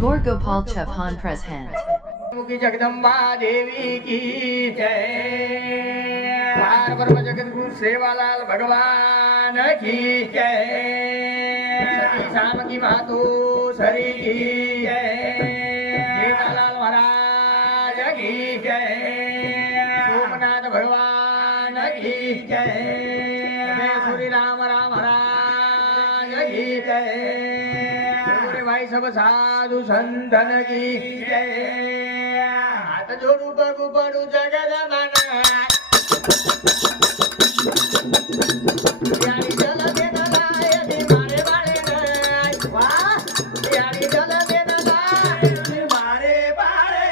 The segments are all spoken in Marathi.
Gor Gopal Chevhan Present. मुखी जगदम्बा देवी की जय। पार ब्रह्म जगत गुरु सेवालाल भगवान की जय। सती श्याम की मातु सरी की जय। जेठालाल महाराज की जय। सोमनाथ भगवान की जय। सूरी राम राम महाराज की जय। भाई सब साधु संतन की जय। हाथ जोड़ू बगू बड़ू जगत बना यारी जल में न लाए बीमारे बारे न वाह यारी जल में न लाए बीमारे बारे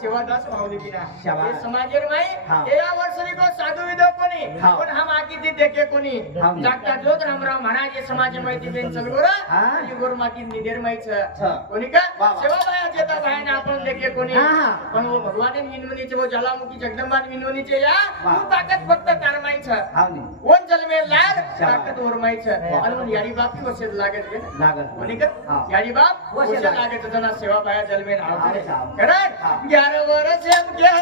सेवादास माऊली बिना ये समाजेर माई या वर्षनी को साधु विदो कोणी पण हम आकी ती देखे कोणी जागता जोत रामराव महाराज ये समाज माहिती बेन चलगोरा ये गोर माती निदेर माईच कोणी का सेवा बाया जेता बाया आपण देखे कोणी पण वो भगवान विनवणीचे वो ज्वालामुखी जगदंबा विनवणीचे या तू ताकद फक्त तार माईच कोण जलमे लाल ताकद वर माईच आणि यारी बाप की वशेत लागत कोणी का यारी बाप वशेत लागत जना सेवा बाया जलमे नाव करेक्ट 11 वर्ष हम क्या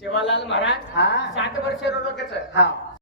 सेवालाल महाराज 7 वर्ष रोडकच